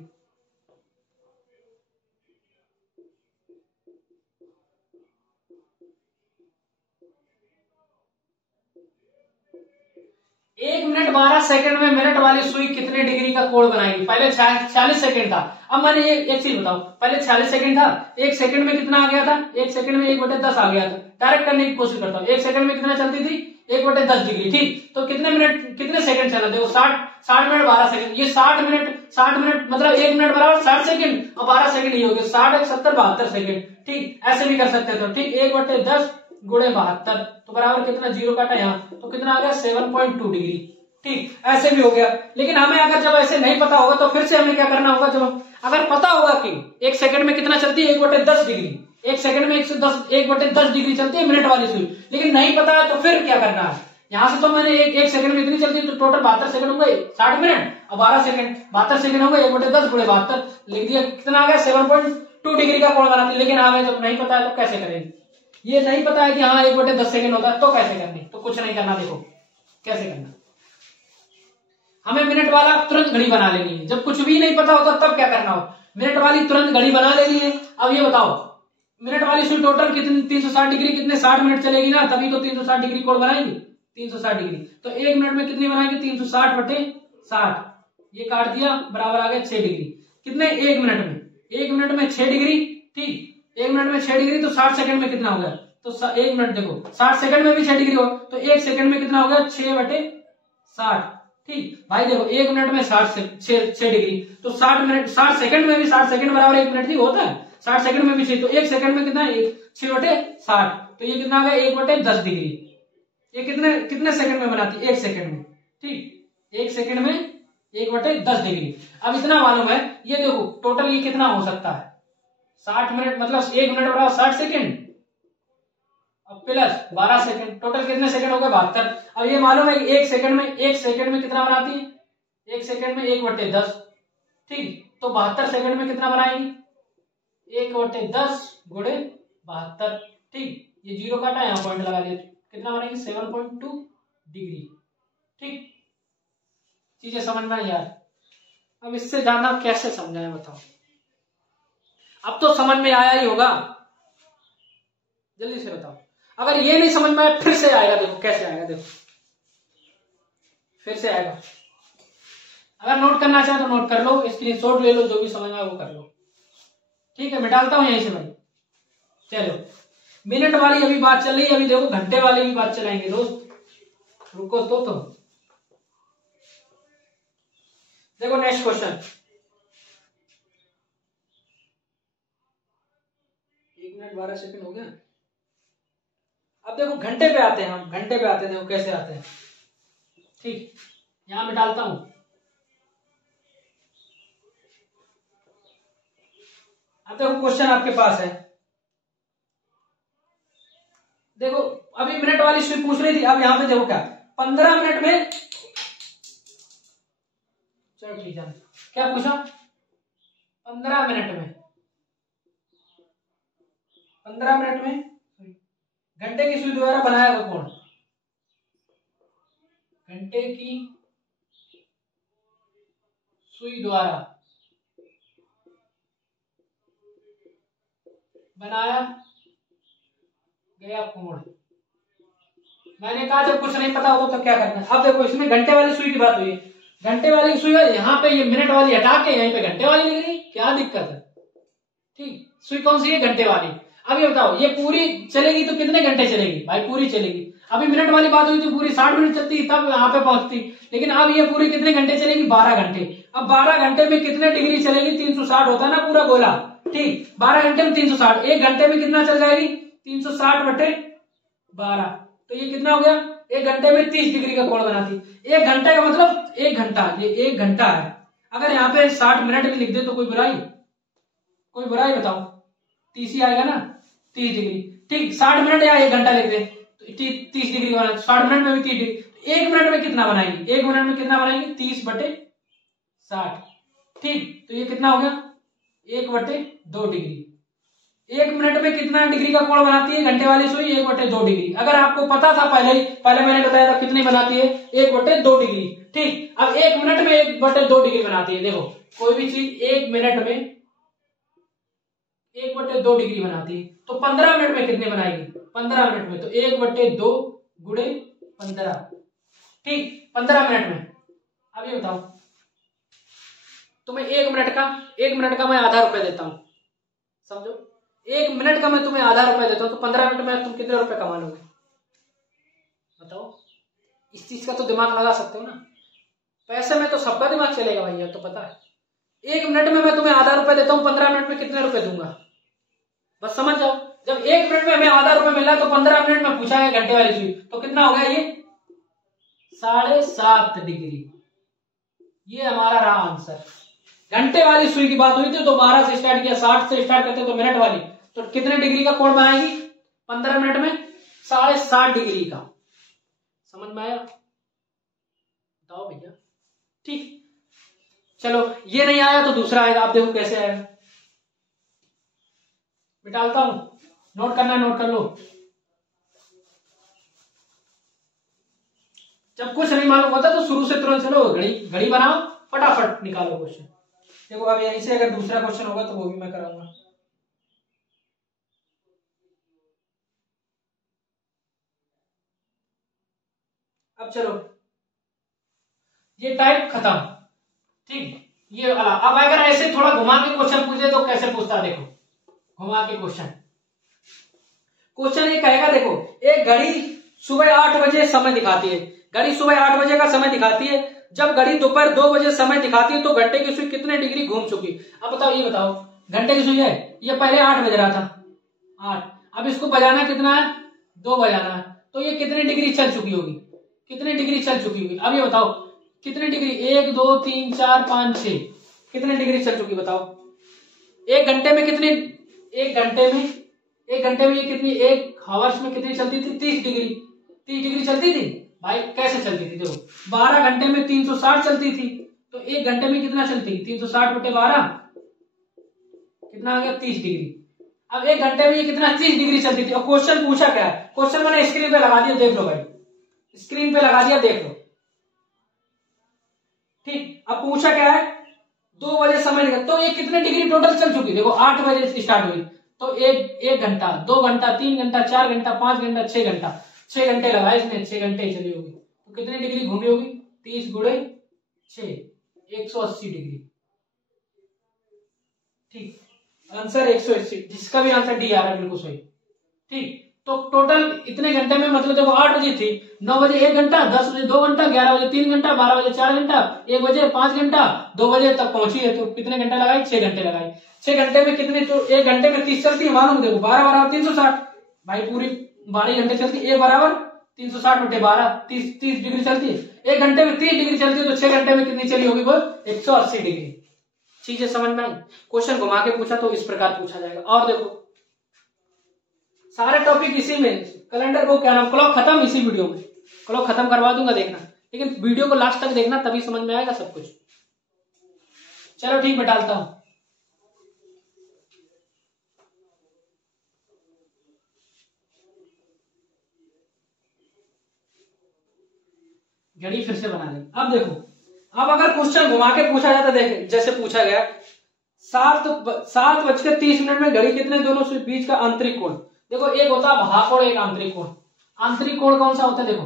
1 मिनट 12 सेकंड में मिनट वाली सुई कितने डिग्री का कोण बनाएगी? पहले 46 सेकंड था, अब मैंने एक चीज बताओ, पहले 46 सेकंड था, 1 सेकंड में कितना आ गया था? 1 सेकंड में 1/10 आ गया था, डायरेक्ट करने की कोशिश करता हूँ, 1 सेकंड में कितना चलती थी? 1/10 डिग्री, ठीक, तो कितने मिनट कितने सेकंड चला? देखो 60 मिनट 12 सेकंड, ये 60 मिनट मतलब 1 मिनट बराबर 60 सेकंड और 12 सेकंड ही हो गए, 60 70 72 सेकंड, ठीक, ऐसे भी कर सकते थे, ठीक, 1/10 गुणे 72 तो बराबर कितना? 0 काटा यहाँ, तो कितना आ गया? 7.2 डिग्री, ठीक, ऐसे भी हो गया। लेकिन हमें अगर जब ऐसे नहीं पता होगा तो फिर से हमें क्या करना होगा, जब अगर पता होगा कि 1 सेकंड में कितना चलती है? 1/10 डिग्री, 1 सेकंड में 1/10 डिग्री चलती है मिनट वाली सुई, लेकिन नहीं पता है तो फिर क्या करना है? यहां से तो मैंने एक सेकंड में इतनी चलती है, तो टोटल 72 सेकंड हो गए, 60 मिनट और 12 सेकंड, 72 सेकंड हो गए, 1/10 गुणे 72 लिख दिया, कितना आ गया? 7.2 डिग्री का कोण बनाती है। लेकिन हमें जब नहीं पता है तो कैसे करेंगे? ये नहीं पता है कि हाँ 1/10 सेकंड होता है, तो कैसे करनी? तो कुछ नहीं करना, देखो कैसे करना, हमें मिनट वाला तुरंत घड़ी बना लेनी है। जब कुछ भी नहीं पता होता तब क्या करना हो? मिनट वाली तुरंत घड़ी बना लेनी है। अब ये बताओ, मिनट वाली सुई टोटल कितनी? 360 डिग्री, कितने 60 मिनट चलेगी ना, तभी तो 360 डिग्री कोण बनाएगी, 360 डिग्री, तो 1 मिनट में कितनी बनाएगी? 360/60, ये काट दिया, बराबर आ गया 6 डिग्री, कितने? 1 मिनट में, 1 मिनट में 6 डिग्री, ठीक, 1 मिनट में 6 डिग्री, तो 60 सेकंड में कितना हो गया? तो 1 मिनट देखो 60 सेकंड में भी 6 डिग्री हो, तो 1 सेकंड में कितना हो गया? 6/60, ठीक भाई, देखो 1 मिनट में 6 डिग्री, तो 60 सेकंड में भी 60 सेकंड बराबर 1 मिनट ही होता है, 60 सेकंड में भी 6, तो 1 सेकंड में कितना? 6/60, तो ये कितना आ गया? 1/10 डिग्री, ये कितने सेकंड में बनाती है? 1 सेकंड में, ठीक, 1 सेकंड में 1/10 डिग्री। अब इतना मालूम है, ये देखो टोटल ये कितना हो सकता है? 60 मिनट मतलब 1 मिनट बराबर 60 सेकंड और प्लस 12 सेकंड, टोटल कितने सेकंड हो गए? 72। अब ये मालूम है कि 1 सेकंड में कितना बनाती है? 1 सेकंड में 1/10, ठीक, तो 72 सेकंड में कितना बनाएगी? 1/10 गुणे 72, ठीक, ये 0 काटा, यहाँ पॉइंट लगा दिया, कितना बनेगी? 7.2 डिग्री, ठीक, चीजें समझ में आई यार? अब इससे ज्यादा कैसे समझाएं बताओ? अब तो समझ में आया ही होगा, जल्दी से बताओ। अगर ये नहीं समझ में आया फिर से आएगा, देखो कैसे आएगा, देखो फिर से आएगा। अगर नोट करना चाहे तो नोट कर लो, स्क्रीनशॉट ले लो, जो भी समझ में आए वो कर लो, ठीक है, मैं डालता हूं यहीं से भाई। चलो मिनट वाली अभी बात चल रही है, अभी देखो घंटे वाली भी बात चलाएंगे दोस्त, रुको तो देखो नेक्स्ट क्वेश्चन। 1 मिनट 12 सेकंड हो गया। अब देखो घंटे पे आते हैं, हम घंटे पे आते हैं, देखो कैसे आते हैं। ठीक, यहां मैं डालता हूं। अब देखो क्वेश्चन आपके पास है, देखो अभी मिनट वाली सुई पूछ रही थी, अब यहां पे देखो क्या 15 मिनट में, चलो ठीक है, क्या पूछा 15 मिनट में, 15 मिनट में घंटे की सुई द्वारा बनाया हुआ कोण, घंटे की सुई द्वारा बनाया गया कोण। मैंने कहा जब कुछ नहीं पता हो तो क्या करना है। अब देखो इसमें घंटे वाली सुई की बात हुई, घंटे वाली सुई है, यहाँ पे ये मिनट वाली हटा के यहीं पे घंटे वाली लिख रही, क्या दिक्कत है। ठीक, सुई कौन सी है, घंटे वाली। अब ये बताओ ये पूरी चलेगी तो कितने घंटे चलेगी, भाई पूरी चलेगी। अभी मिनट वाली बात हुई तो पूरी 60 मिनट चलती तब यहाँ पे पहुंचती, लेकिन अब ये पूरी कितने घंटे चलेगी, 12 घंटे। अब 12 घंटे में कितने डिग्री चलेगी, 360 होता है ना पूरा गोला। ठीक, 12 घंटे में 360, एक घंटे में कितना चल जाएगी, 360 बटे 12, तो ये कितना हो गया, एक घंटे में 30 डिग्री का कोण बनाती। एक घंटे का मतलब एक घंटा, ये एक घंटा है। अगर यहाँ पे 60 मिनट भी लिख दे तो कोई बुराई, कोई बुराई बताओ, 30 ही आएगा ना, 30 डिग्री। ठीक, 60 मिनट या एक घंटा लिख दे तो 30 डिग्री बना, 60 मिनट में भी 30 डिग्री। एक मिनट में कितना बनाएंगे, एक मिनट में कितना बनाएंगे, 30 बटे 60। ठीक, तो ये कितना हो गया, 1 बटे 2 डिग्री। एक मिनट में कितना डिग्री का कोण बनाती है घंटे वाली सुई, 1 बटे 2 डिग्री। अगर आपको पता था पहले मैंने बताया था कितनी बनाती है, 1 बटे 2 डिग्री। ठीक, अब 1 मिनट में 1 बटे 2 डिग्री बनाती है। देखो कोई भी चीज 1 मिनट में 1 बटे 2 डिग्री बनाती है, तो 15 मिनट में कितने बनाएगी, 15 मिनट में तो 1 बटे 2 गुणे 15। ठीक, 15 मिनट में। अब ये बताओ तुम्हें 1 मिनट का मैं आधा रुपए देता हूं, समझो 1 मिनट का मैं तुम्हें आधा रुपए देता हूं, तो 15 मिनट में तुम कितने रुपए कमा लोगे, बताओ। इस चीज का तो दिमाग लगा सकते हो ना, पैसे में तो सबका दिमाग चलेगा भैया, तो पता है 1 मिनट में मैं तुम्हें आधा रुपए देता हूं, 15 मिनट में कितने रुपए दूंगा, बस समझ जाओ। जब 1 मिनट में हमें आधा रुपए मिला तो 15 मिनट में पूछा है घंटे वाली सुई, तो कितना हो गया ये 7.5 डिग्री। ये हमारा रहा आंसर। घंटे वाली सुई की बात हुई थी तो 12 से स्टार्ट किया, 60 से स्टार्ट करते तो मिनट वाली, तो कितने डिग्री का कोण बनाएगी 15 मिनट में, 7.5 डिग्री का। समझ में आया, बताओ भैया। ठीक, चलो ये नहीं आया तो दूसरा आएगा, आप देखो कैसे आएगा। बिटालता हूं, नोट करना है नोट कर लो। जब कुछ नहीं मालूम होता तो शुरू से तुरंत चलो घड़ी बनाओ, फटाफट निकालो क्वेश्चन। देखो अब यहीं से अगर दूसरा क्वेश्चन होगा तो वो भी मैं कराऊंगा। अब चलो ये टाइप खत्म। ठीक, ये वाला। अब अगर ऐसे थोड़ा घुमा के क्वेश्चन पूछे तो कैसे पूछता, देखो घुमा के क्वेश्चन ये कहेगा, देखो एक घड़ी सुबह 8 बजे समय दिखाती है, घड़ी सुबह 8 बजे का समय दिखाती है, जब घड़ी दोपहर 2 बजे समय दिखाती है तो घंटे की सुई कितने डिग्री घूम चुकी। अब बताओ, ये बताओ घंटे की सुई है, ये पहले 8 बज रहा था, 8, अब इसको बजाना कितना है, 2 बजाना है, तो ये कितने डिग्री चल चुकी होगी, कितने डिग्री चल चुकी होगी। अब ये बताओ कितने डिग्री, 1 2 3 4 5 6, कितने डिग्री चल चुकी बताओ। एक घंटे में कितनी, एक घंटे में ये कितनी, एक हावर्स में कितनी चलती थी, 30 डिग्री, 30 डिग्री चलती थी भाई। कैसे चलती थी, देखो 12 घंटे में 360 चलती थी, तो एक घंटे में कितना चलती, 360 बटे 12 कितना आ गया, 30 डिग्री। अब एक घंटे में ये कितना, 30 डिग्री चलती थी। और क्वेश्चन पूछा क्या है, क्वेश्चन मैंने स्क्रीन पे लगा दिया, देख लो भाई, स्क्रीन पे लगा दिया, देख लो। ठीक, अब पूछा क्या है, 2 बजे समय निकल, तो ये कितने डिग्री टोटल चल चुकी, देखो 8 बजे से स्टार्ट हुई, तो एक घंटा, 2 घंटा, 3 घंटा, 4 घंटा, 5 घंटा, 6 घंटा, 6 घंटे लगाए इसने, 6 घंटे चली होगी, तो कितनी डिग्री घूमी होगी, 30 गुणे 6, 180 डिग्री। ठीक, आंसर 180, जिसका भी आंसर डी आ रहा है बिल्कुल सही। ठीक। तो टोटल इतने घंटे में मतलब देखो 8 बजे थी, 9 बजे 1 घंटा, 10 बजे 2 घंटा, 11 बजे 3 घंटा, 12 बजे 4 घंटा, 1 बजे 5 घंटा, 2 बजे तक पहुंची है। तो कितने घंटे लगाए? 6 घंटे लगाए। 6 घंटे में कितने? तो 1 घंटे में 30 चलती है, मालूम देखो 12 बराबर 360 भाई, पूरी 12 घंटे चलती है। 1 बराबर 360 बटे 12, 30 डिग्री चलती है। 1 घंटे में 30 डिग्री चलती है, तो 6 घंटे में कितनी चली होगी? वो 180 डिग्री। चीजें समझ में आई? क्वेश्चन घुमा के पूछा तो इस प्रकार पूछा जाएगा। और देखो सारे टॉपिक इसी में, कैलेंडर को क्या नाम, क्लॉक खत्म इसी वीडियो में, क्लॉक खत्म करवा दूंगा देखना, लेकिन वीडियो को लास्ट तक देखना तभी समझ में आएगा सब कुछ। चलो ठीक, मैं डालता हूं। घड़ी फिर से बना लें। अब देखो, अब अगर क्वेश्चन घुमा के पूछा जाता, देखे जैसे पूछा गया 7:30 में घड़ी कितने दोनों से बीच का आंतरिक कोण, देखो एक होता है भाकोण, एक आंतरिक कोण। आंतरिक कोण कौन सा होता है? देखो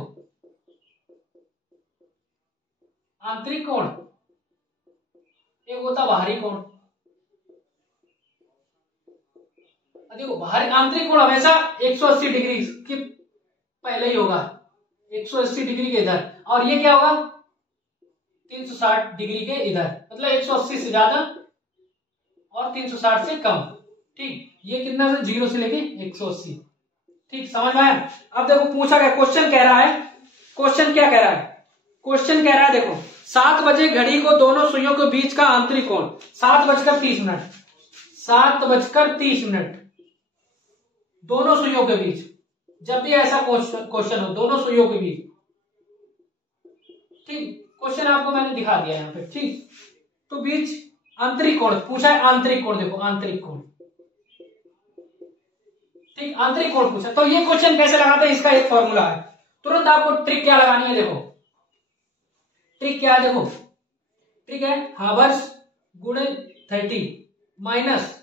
आंतरिक कोण, एक होता बाहरी कोण। देखो बाहरी आंतरिक कोण हमेशा 180 डिग्री के पहले ही होगा, 180 डिग्री के इधर, और ये क्या होगा? 360 डिग्री के इधर, मतलब 180 से ज्यादा और 360 से कम। ठीक, ये कितना से 0 से लेके 180। ठीक, समझ में आया? अब देखो पूछा गया, क्वेश्चन कह रहा है, क्वेश्चन क्या कह रहा है? क्वेश्चन कह रहा है देखो 7 बजे घड़ी को दोनों सुइयों के बीच का आंतरिक कोण 7:30, 7:30 दोनों सुइयों के बीच। जब भी ऐसा क्वेश्चन हो दोनों सुइयों के बीच, ठीक, क्वेश्चन आपको मैंने दिखा दिया यहाँ पे। ठीक, तो बीच आंतरिक कोण पूछा है, आंतरिक कोण, देखो आंतरिक कोण, ठीक, आंतरिक कोण पूछा। तो ये क्वेश्चन कैसे लगाते हैं, इसका एक फॉर्मूला है। तुरंत आपको ट्रिक क्या लगानी है, देखो ट्रिक क्या है, देखो ट्रिक है हावर्स गुणे 30 माइनस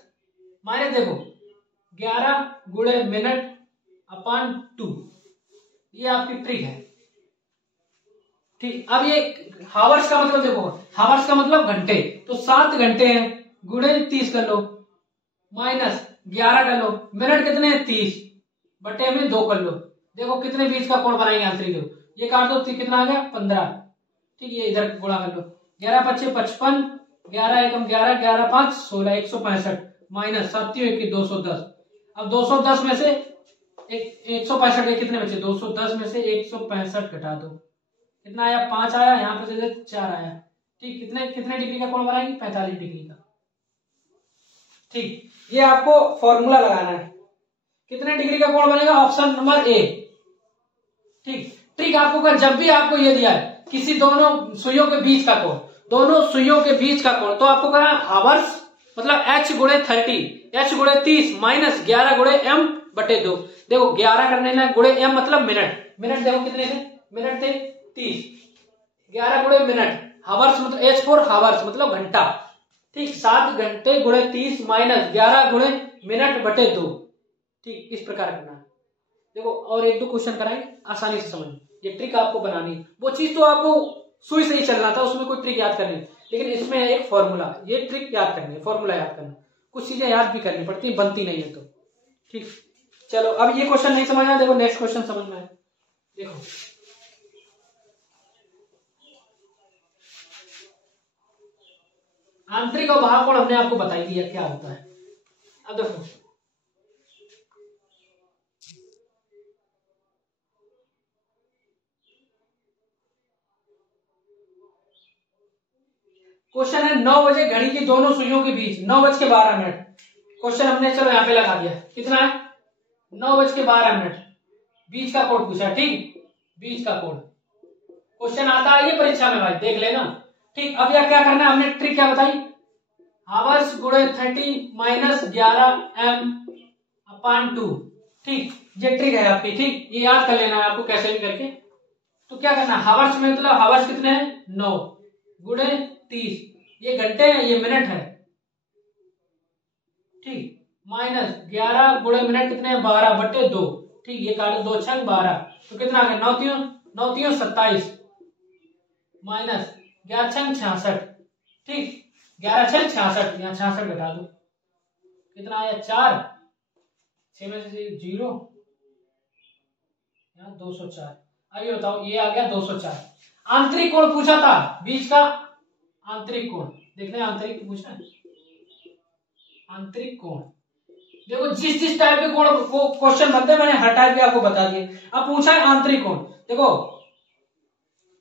देखो 11 गुणे मिनट अपॉन 2, ये आपकी ट्रिक है। ठीक, अब ये हावर्स का मतलब देखो, हावर्स का मतलब घंटे, तो 7 घंटे हैं, गुणे 30 कर लो, माइनस 11 कर लो, मिनट कितने हैं 30, बटे में 2 कर लो। देखो कितने बीच का कोण बनाएंगे आंतरिक, ये काट दो, कितना आ गया 15। ठीक, ये इधर गुणा कर लो, 11 × 5 = 55, 11 × 1 = 11, 11 × 5 = 16, 165 माइनस 7 × 210। अब 210 में से 165 के कितने बचे? 210 में से 165 घटा दो, कितना आया? 5 आया, यहाँ पे से 4 आया। ठीक, कितने डिग्री का कोण बनाएंगे? 45 डिग्री का। ठीक, ये आपको फॉर्मूला लगाना है, कितने डिग्री का कोण बनेगा? Option number A. ठीक, ट्रिक आपको कर, जब भी आपको ये दिया है किसी दोनों सुइयों के बीच का कोण, दोनों सुइयों के बीच का कोण, तो आपको करना हावर्स मतलब h गुणे 30, h गुणे 30 माइनस 11 गुणे m बटे 2। देखो 11 करने ना, गुणे m मतलब मिनट, मिनट देखो कितने थे? मिनट थे 30, 11 गुणे मिनट, हावर्स मतलब h फॉर हावर्स मतलब घंटा। ठीक, 7 घंटे गुणे 30 माइनस 11 गुणे मिनट बटे 2। ठीक, इस प्रकार करना है। देखो और 1-2 क्वेश्चन कराएंगे, आसानी से समझ, ये ट्रिक आपको बनानी। वो चीज तो आपको सुई से ही चलना था, उसमें कोई ट्रिक याद करनी, लेकिन इसमें एक फॉर्मूला, ये ट्रिक याद करनी है, फॉर्मूला याद करना, कुछ चीजें याद भी करनी पड़ती है, बनती नहीं है तो। ठीक, चलो अब ये क्वेश्चन नहीं समझ आया, देखो नेक्स्ट क्वेश्चन समझ में आया। देखो आंतरिक और बाह्य कोण हमने आपको बता ही दिया क्या होता है। अब देखो क्वेश्चन है 9 बजे घड़ी की दोनों सुइयों के बीच, 9:12 क्वेश्चन हमने चलो यहाँ पे लगा दिया, कितना है? 9:12 बीच का कोण पूछा। ठीक, बीच का कोण क्वेश्चन आता है ये परीक्षा में भाई, देख लेना। ठीक, अब यह क्या करना है, हमने ट्रिक क्या बताई? हावर्स गुणे 30 माइनस 11 m अपॉन 2। ठीक, ये ट्रिक है आपकी। ठीक, ये याद कर लेना है आपको कैसे भी करके। तो क्या करना है, हावर्स में मतलब हावर्स कितने हैं? 9 गुणे 30, ये घंटे हैं, ये मिनट है। ठीक, माइनस 11 गुणे मिनट कितने हैं? 12 बटे 2। ठीक, ये काटो, 2 × 6 = 12, तो कितना आ गया? 9 × 3 = 27 माइनस 11 × 6 = 66। ठीक, 11 × 6 = 66, यहाँ 66 घटा दो, कितना आया? 4, 6 में से 0, यहाँ 204। अभी बताओ ये आ गया 204। आंतरिक कोण पूछा था, बीच का आंतरिक कोण देखना, आंतरिक पूछा है, आंतरिक कोण। देखो जिस जिस टाइप के कोण को क्वेश्चन बनते हैं मैंने हर टाइप के आपको बता दिए। अब पूछा है आंतरिक कोण, देखो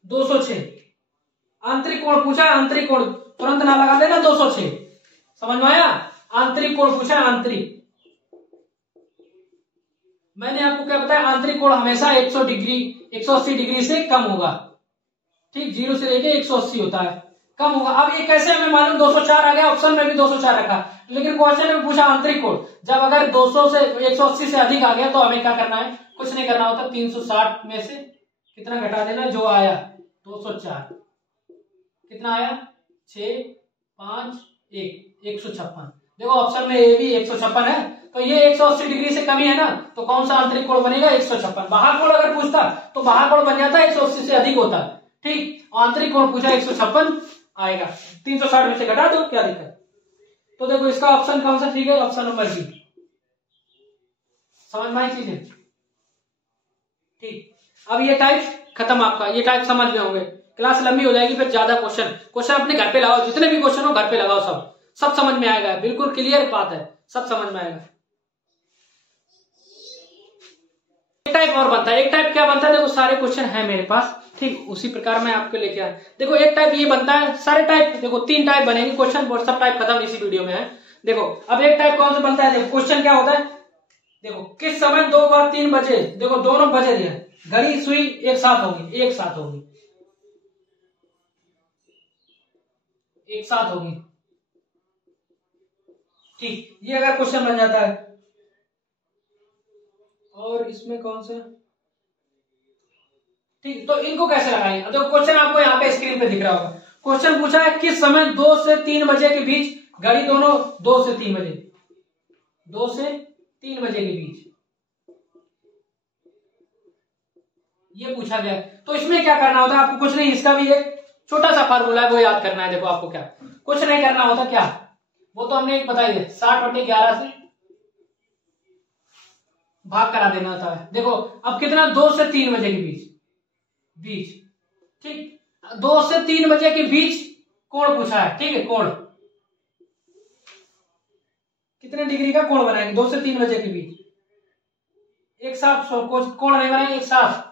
206 आंतरिक कोण पूछा है, आंतरिक कोण तुरंत ना लगा देना 206, समझ में आया। आंतरिक कोण पूछा है, आंतरिक, मैंने आपको क्या बताया, आंतरिक कोण हमेशा 100 डिग्री 180 डिग्री से कम होगा, ठीक, 0 से लेके 180 होता है, कम होगा। अब ये कैसे हमें मालूम, 204 आ गया, ऑप्शन में भी 204 रखा, लेकिन क्वेश्चन में पूछा आंतरिक कोण, जब अगर 200 से 180 से अधिक आ गया तो हमें क्या करना है, कुछ नहीं करना होता, 360 में से कितना घटा देना, जो आया 204, कितना आया 6 5 1 156। देखो ऑप्शन में ए भी 156 है, तो ये 180 डिग्री से कमी है ना, तो कौन सा आंतरिक कोण बनेगा, 156। बाह्य कोण अगर पूछता तो बाह्य कोण बन जाता 180 से अधिक होता, ठीक, आंतरिक कोण पूछा 156 आएगा, 360 में से घटा दो, क्या दिक्कत। तो देखो इसका ऑप्शन कौन सा ठीक है, ऑप्शन नंबर बी। समझ में आई चीजें, ठीक। अब ये टाइप खत्म आपका, ये टाइप समझ में होंगे, क्लास लंबी हो जाएगी फिर ज्यादा क्वेश्चन अपने घर पे लगाओ, जितने भी क्वेश्चन हो घर पे लगाओ, सब समझ में आएगा, बिल्कुल क्लियर बात है, सब समझ में आएगा। एक टाइप और बनता है, एक टाइप क्या बनता है, देखो सारे क्वेश्चन है मेरे पास, ठीक, उसी प्रकार मैं आपको लेके आया। देखो एक टाइप ये बनता है, सारे टाइप देखो 3 टाइप बनेंगे क्वेश्चन, और सब टाइप खत्म इसी वीडियो में है। देखो अब एक टाइप कौन सा बनता है, देखो क्वेश्चन क्या होता है, देखो किस समय 2 और 3 बजे, देखो दोनों बजे दिया, घड़ी सुई एक साथ होगी, एक साथ होगी, एक साथ होगी, ठीक, ये अगर क्वेश्चन बन जाता है। और इसमें कौन सा, ठीक, तो इनको कैसे लगाएंगे, तो क्वेश्चन आपको यहाँ पे स्क्रीन पे दिख रहा होगा। क्वेश्चन पूछा है किस समय 2 से 3 बजे के बीच, घड़ी दोनों 2 से 3 बजे, 2 से 3 बजे के बीच ये पूछा गया। तो इसमें क्या करना होता है आपको, कुछ नहीं, इसका भी एक छोटा सा फार्मूला है वो याद करना है। देखो आपको क्या कुछ नहीं करना होता, क्या वो तो हमने एक बताई है, 60/11 से भाग करा देना होता है। देखो अब कितना, 2 से 3 बजे के बीच, ठीक, 2 से 3 बजे के बीच कोण पूछा है, ठीक है, कोण कितने डिग्री का कोण बनाएंगे 2 से 3 बजे के बीच, एक साथ कोण नहीं बनाएंगे, एक साथ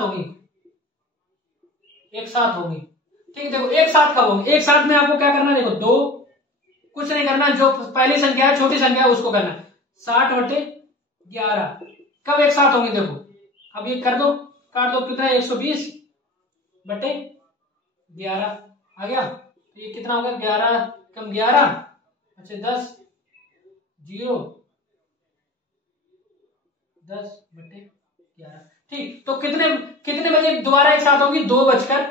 होगी, एक साथ होगी, ठीक। देखो एक साथ कब होगी, एक साथ में आपको क्या करना है, देखो 2, कुछ नहीं करना, जो पहली संख्या है छोटी संख्या है उसको करना, 60/11 कब एक साथ होंगी, देखो अब ये कर दो, काट दो, कितना 120/11 आ गया, तो ये कितना होगा, 11 कम 11, अच्छा 10/11, ठीक। तो कितने कितने बजे दोबारा एक साथ होगी, 2:10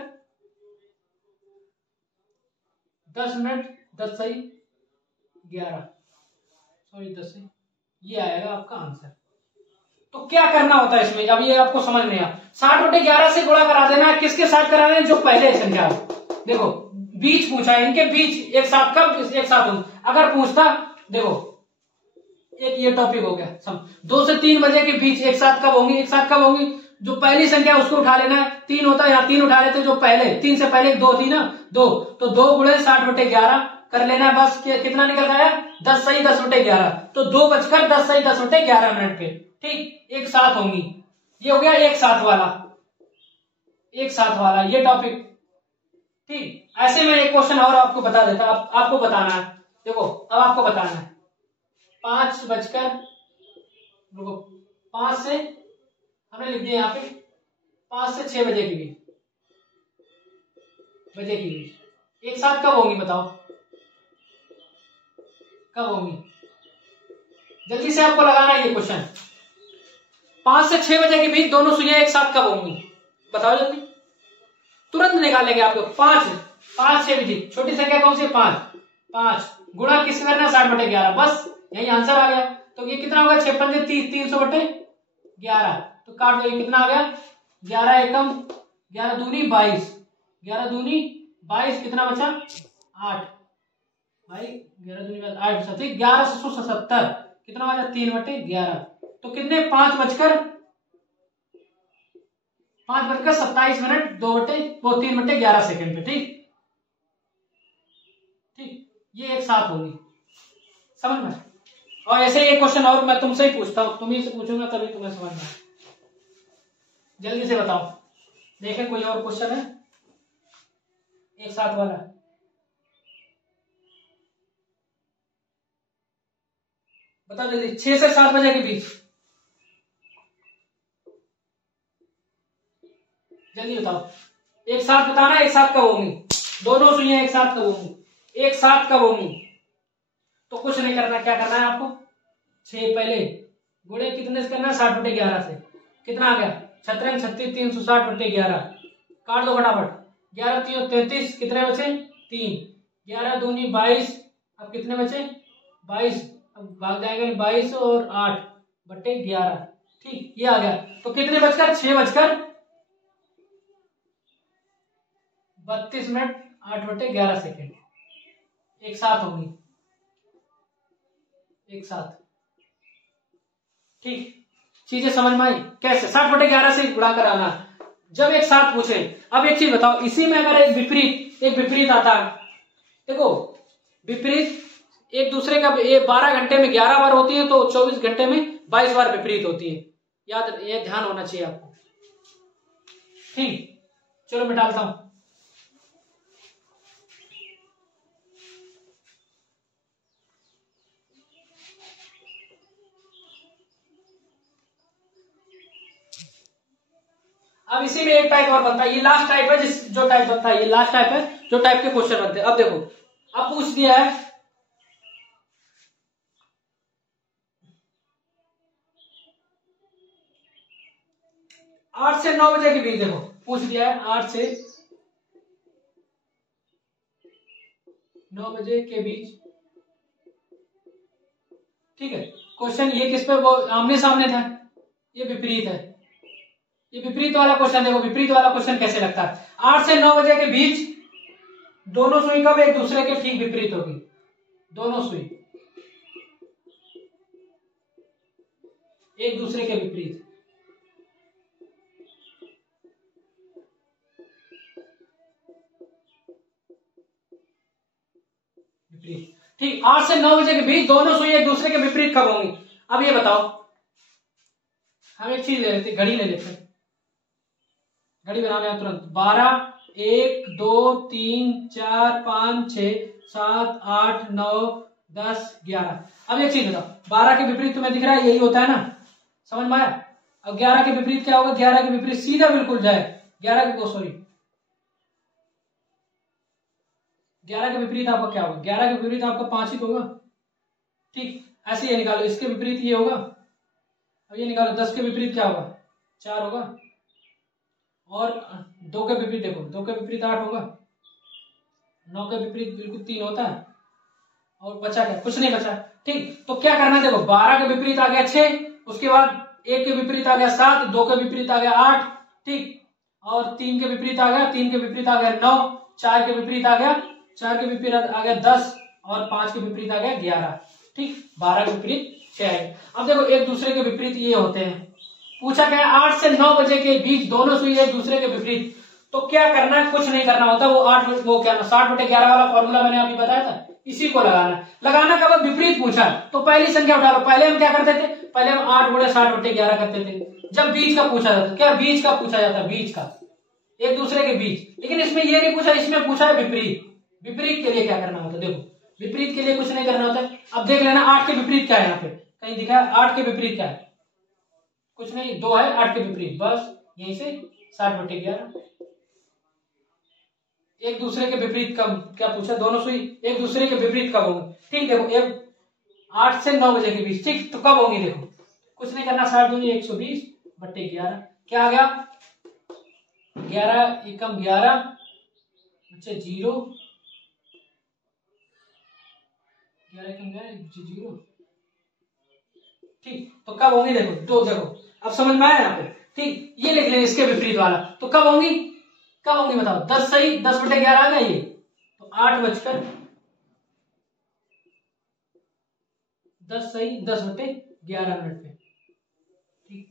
10 सही 11, सॉरी 10 सही, ये आएगा आपका आंसर। तो क्या करना होता है इसमें, अब ये आपको समझ में आया, 60/11 से गुणा करा देना है, किसके साथ करा देना, जो पहले संख्या, देखो बीच पूछा है, इनके बीच एक साथ कब एक साथ होंगे, अगर पूछता, देखो एक ये टॉपिक हो गया, 2 से 3 बजे के बीच एक साथ कब होंगी, एक साथ कब होंगी, जो पहली संख्या उसको उठा लेना है, 3 होता है, यहाँ 3 उठा लेते, जो पहले 3 से पहले 2 थी ना, 2, तो 2 गुणे 60/11 कर लेना है, बस कितना निकल आया, 10 सही 10/11, तो 2:10 सही 10/11 मिनट पे, ठीक, एक साथ होंगी, ये हो गया एक साथ वाला ये टॉपिक, ठीक। ऐसे में एक क्वेश्चन और आपको बता देता, आपको बताना है, देखो अब आपको बताना है, 5 से हमने लिख दिया यहाँ पे 5 से 6 बजे के बीच एक साथ कब होंगी, बताओ कब होंगी, जल्दी से आपको लगाना है ये क्वेश्चन, 5 से 6 बजे के बीच दोनों सुइयां एक साथ कब होंगी, बताओ जल्दी, तुरंत निकालेंगे आपको। 5 6 बजे, छोटी संख्या कौन सी, 5 गुणा किससे करना है, 60/11, बस यही आंसर आ गया। तो ये कितना होगा, 6 पंजे 30, 300/11, तो काट दो, ये कितना आ गया, 11 एकम 11 दूनी 22, 11 दूनी 22, कितना बचा 8 भाई, 11 दूनी 8 बचा, ठीक, 1170, कितना बचा 3/11, तो कितने 5 5:27 3:11 पे। ठीक ठीक, ये एक साथ होगी, समझ में। और ऐसे एक क्वेश्चन और मैं तुमसे ही पूछता हूं, तुम्ही से पूछूंगा तभी तुम्हें समझ में। जल्दी से बताओ, देखें कोई और क्वेश्चन है एक साथ वाला। बताओ जल्दी, 6 से 7 बजे के बीच, जल्दी बताओ। एक साथ बताना, एक साथ कब होंगी, दोनों सुनिए, एक साथ कब होंगी, एक साथ कब होंगी। तो कुछ नहीं करना, क्या करना है आपको, 6 पहले गुणे कितने से करना है, 60/11 से। कितना आ गया, 36 36 360/11, काट दो फटाफट। 11 3 33, कितने बचे 3, 11 दूनी 22, अब कितने बचे 22, अब भाग जाएंगे 22 और 8/11। ठीक, ये आ गया। तो कितने बजकर 6:32 8/11, एक साथ होंगी, एक साथ। ठीक, चीजें समझ में आई कैसे, 60/11 से गुणा कराना जब एक साथ पूछे। अब एक चीज बताओ, इसी में अगर एक विपरीत आता है, देखो विपरीत एक दूसरे का 12 घंटे में 11 बार होती है, तो 24 घंटे में 22 बार विपरीत होती है। याद, ये ध्यान होना चाहिए आपको। ठीक, चलो मैं डालता हूं। अब इसी में एक टाइप और बनता है, ये लास्ट टाइप है, जो टाइप बनता है, ये लास्ट टाइप है, जो टाइप के क्वेश्चन बनते हैं। अब देखो, अब पूछ दिया है 8 से 9 बजे के बीच, देखो पूछ दिया है 8 से 9 बजे के बीच। ठीक है, क्वेश्चन ये किस पे, वो आमने सामने था, ये विपरीत है, ये विपरीत वाला क्वेश्चन। देखो विपरीत वाला क्वेश्चन कैसे लगता है, 8 से 9 बजे के बीच दोनों सुई कब एक दूसरे के ठीक विपरीत होगी, दोनों सुई एक दूसरे के विपरीत। ठीक, 8 से 9 बजे के बीच दोनों सुई एक दूसरे के विपरीत कब होंगी। अब ये बताओ, हम एक चीज ले लेते, घड़ी ले लेते, घड़ी बनाने हैं तुरंत। 12 1 2 3 4 5 6 7 8 9 10 11। अब एक चीज बताओ, 12 के विपरीत तुम्हें दिख रहा है, यही होता है ना, समझ में आया। अब 11 के विपरीत क्या होगा, 11 के विपरीत सीधा बिल्कुल जाए, 11 के सॉरी 11 के विपरीत आपका क्या होगा, 11 के विपरीत आपका 5 ही तो होगा। ठीक, ऐसे ये निकालो, इसके विपरीत ये होगा। अब ये निकालो, 10 के विपरीत क्या होगा, 4 होगा। और 2 के विपरीत देखो, 2 के विपरीत 8 होगा। 9 के विपरीत बिल्कुल 3 होता है। और बचा क्या, कुछ नहीं बचा। ठीक, तो क्या करना है, देखो 12 के विपरीत आ गया 6, उसके बाद 1 के विपरीत आ गया 7, 2 के विपरीत आ गया 8, ठीक, और 3 के विपरीत आ गया, 3 के विपरीत आ गया 9, 4 के विपरीत आ गया, 4 के विपरीत आ गया 10, और 5 के विपरीत आ गया 11। ठीक, 12 के विपरीत 6 है। अब देखो एक दूसरे के विपरीत ये होते हैं, पूछा गया 8 से 9 बजे के बीच दोनों सुई एक दूसरे के विपरीत, तो क्या करना है, कुछ नहीं करना होता, वो 60/11 वाला फॉर्मूला मैंने अभी बताया था, इसी को लगाना है। लगाना का वक्त विपरीत पूछा, तो पहली संख्या उठा लो। पहले हम क्या करते थे, पहले हम 8 गुणे 60/11 करते थे। जब बीच का पूछा जाता, क्या बीच का पूछा जाता, बीच का, एक दूसरे के बीच। लेकिन इसमें ये नहीं पूछा, इसमें पूछा है विपरीत। विपरीत के लिए क्या करना होता, देखो विपरीत के लिए कुछ नहीं करना होता। अब देख लेना 8 के विपरीत क्या है, यहाँ पे कहीं दिखा है 8 के विपरीत क्या है, कुछ नहीं, 2 है 8 के विपरीत, बस यहीं से 60/11। एक दूसरे के विपरीत कब, क्या पूछा, दोनों सुई एक दूसरे के विपरीत कब होंगे। ठीक, देखो 8 से 9 बजे के बीच, ठीक, तो कब होंगी, देखो कुछ नहीं करना, 60 दूनी 120/11, क्या आ गया 11 एकम 11, अच्छा 0, 11 एकम 0। ठीक, तो कब होंगी, देखो दो, देखो अब समझ में आया यहाँ पे। ठीक, ये लिख लें इसके विपरीत वाला, तो कब होंगी, कब होंगी बताओ, 10 सही 10/11 आ गया ये, तो 10 सही 10/11 मिनट पे। ठीक,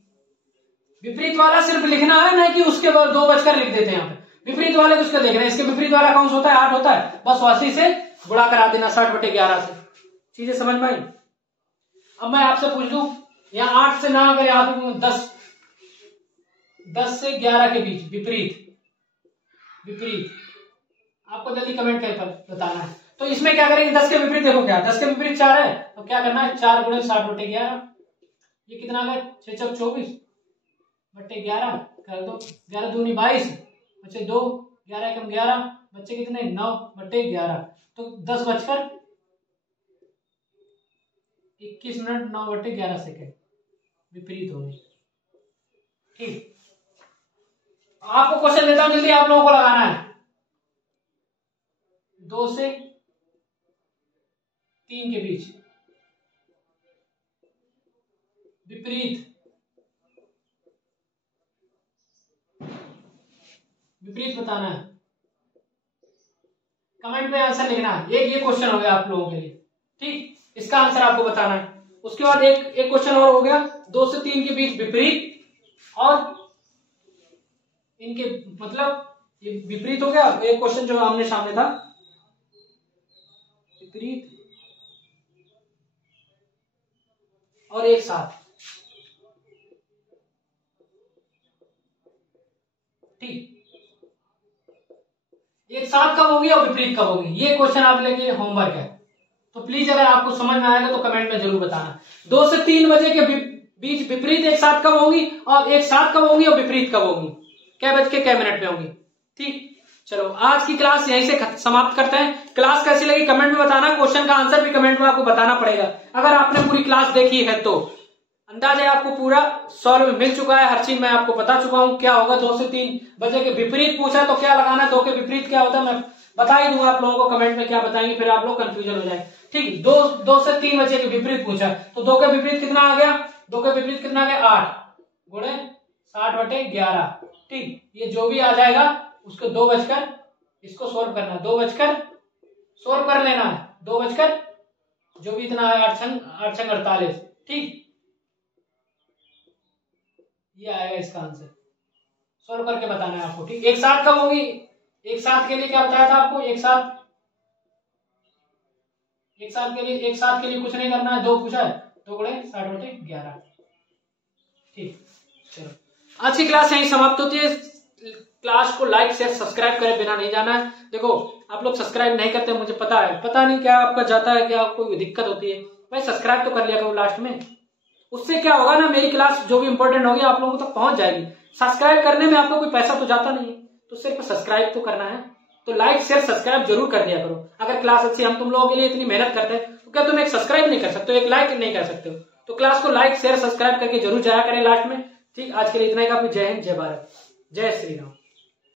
विपरीत वाला सिर्फ लिखना है, ना कि उसके बाद 2 बजकर लिख देते हैं यहाँ पे। विपरीत वाले को उसका देख रहे हैं, इसके विपरीत वाला कौन सा होता है, 8 होता है, बस वैसे से गुणा करा देना 60/11 से। चीजें समझ में आई। अब मैं आपसे पूछ लूं, यहाँ 8 से ना अगर यहाँ पे 10 से 11 के बीच विपरीत आपको जल्दी कमेंट पर बताना है। तो इसमें क्या करेंगे, 10 के विपरीत देखो क्या, 10 के विपरीत 4 है, तो क्या करना है, 4 गुणे 60/11, ये कितना आ गया, 6 चौक 24/11 कर दो, 11 दूनी 22, बच्चे 2, 11 एकम 11, बच्चे कितने 9/11, तो 10 बजकर 21 मिनट 9/11 सेकेंड विपरीत होंगे। ठीक, आपको क्वेश्चन देता हूं, जल्दी आप लोगों को लगाना है। 2 से 3 के बीच विपरीत बताना है, कमेंट में आंसर लिखना है। ये क्वेश्चन हो गया आप लोगों के लिए। ठीक, इसका आंसर आपको बताना है। उसके बाद एक क्वेश्चन और हो गया, 2 से 3 के बीच विपरीत, और इनके मतलब ये विपरीत हो गया। एक क्वेश्चन जो आमने सामने था, विपरीत और एक साथ। ठीक, एक साथ कब होगी और विपरीत कब होगी, ये क्वेश्चन आप लेके होमवर्क है। तो प्लीज अगर आपको समझ में आएगा तो कमेंट में जरूर बताना। 2 से 3 बजे के बीच विपरीत एक साथ कब होगी, और एक साथ कब होगी और विपरीत कब होगी, क्या बज के क्या मिनट में होगी। ठीक, चलो आज की क्लास यहीं से समाप्त करते हैं। क्लास कैसी लगी कमेंट में बताना, क्वेश्चन का आंसर भी कमेंट में आपको बताना पड़ेगा। अगर आपने पूरी क्लास देखी है तो अंदाज है आपको पूरा सॉल्व मिल चुका है, हर चीज मैं आपको बता चुका हूं क्या होगा। 2 से 3 बजे के विपरीत पूछा तो क्या लगाना, 2 के विपरीत क्या होता है मैं बता ही दूंगा आप लोगों को, कमेंट में क्या बताएंगे, फिर आप लोग कंफ्यूजन हो जाए। ठीक, 2 से 3 बजे के विपरीत पूछा तो 2 के विपरीत कितना आ गया, 2 के विपरीत कितना आ गया, 8 गुणे 60/11। ठीक, ये जो भी आ जाएगा उसको 2 बजकर इसको सोल्व करना, 2 बजकर सोल्व कर लेना है, 2 बजकर जो भी इतना है 8 छंग 48। ठीक, ये आएगा इसका आंसर, सोल्व करके बताना है आपको। ठीक, एक साथ कब होगी, एक साथ के लिए क्या बताया था आपको, एक साथ के लिए कुछ नहीं करना है, 2 पूछा है, 2 गुणे 60/11। ठीक, चलो आज की क्लास यहीं समाप्त होती है। क्लास को लाइक शेयर सब्सक्राइब करे बिना नहीं जाना है। देखो आप लोग सब्सक्राइब नहीं करते, मुझे पता है, पता नहीं क्या आपका जाता है, क्या कोई दिक्कत होती है, भाई सब्सक्राइब तो कर लिया करो लास्ट में। उससे क्या होगा ना, मेरी क्लास जो भी इंपॉर्टेंट होगी आप लोगों तक पहुंच जाएगी। सब्सक्राइब करने में आपको कोई पैसा तो जाता नहीं है, तो सिर्फ सब्सक्राइब तो करना है। तो लाइक शेयर सब्सक्राइब जरूर कर दिया करो। अगर क्लास अच्छी, हम तुम लोगों के लिए इतनी मेहनत करते हैं, तो क्या तुम एक सब्सक्राइब नहीं कर सकते हो, एक लाइक नहीं कर सकते हो। तो क्लास को लाइक शेयर सब्सक्राइब करके जरूर जाया करें लास्ट में। ठीक, आज के लिए इतना ही। काफी जय हिंद, जय भारत, जय श्री राम।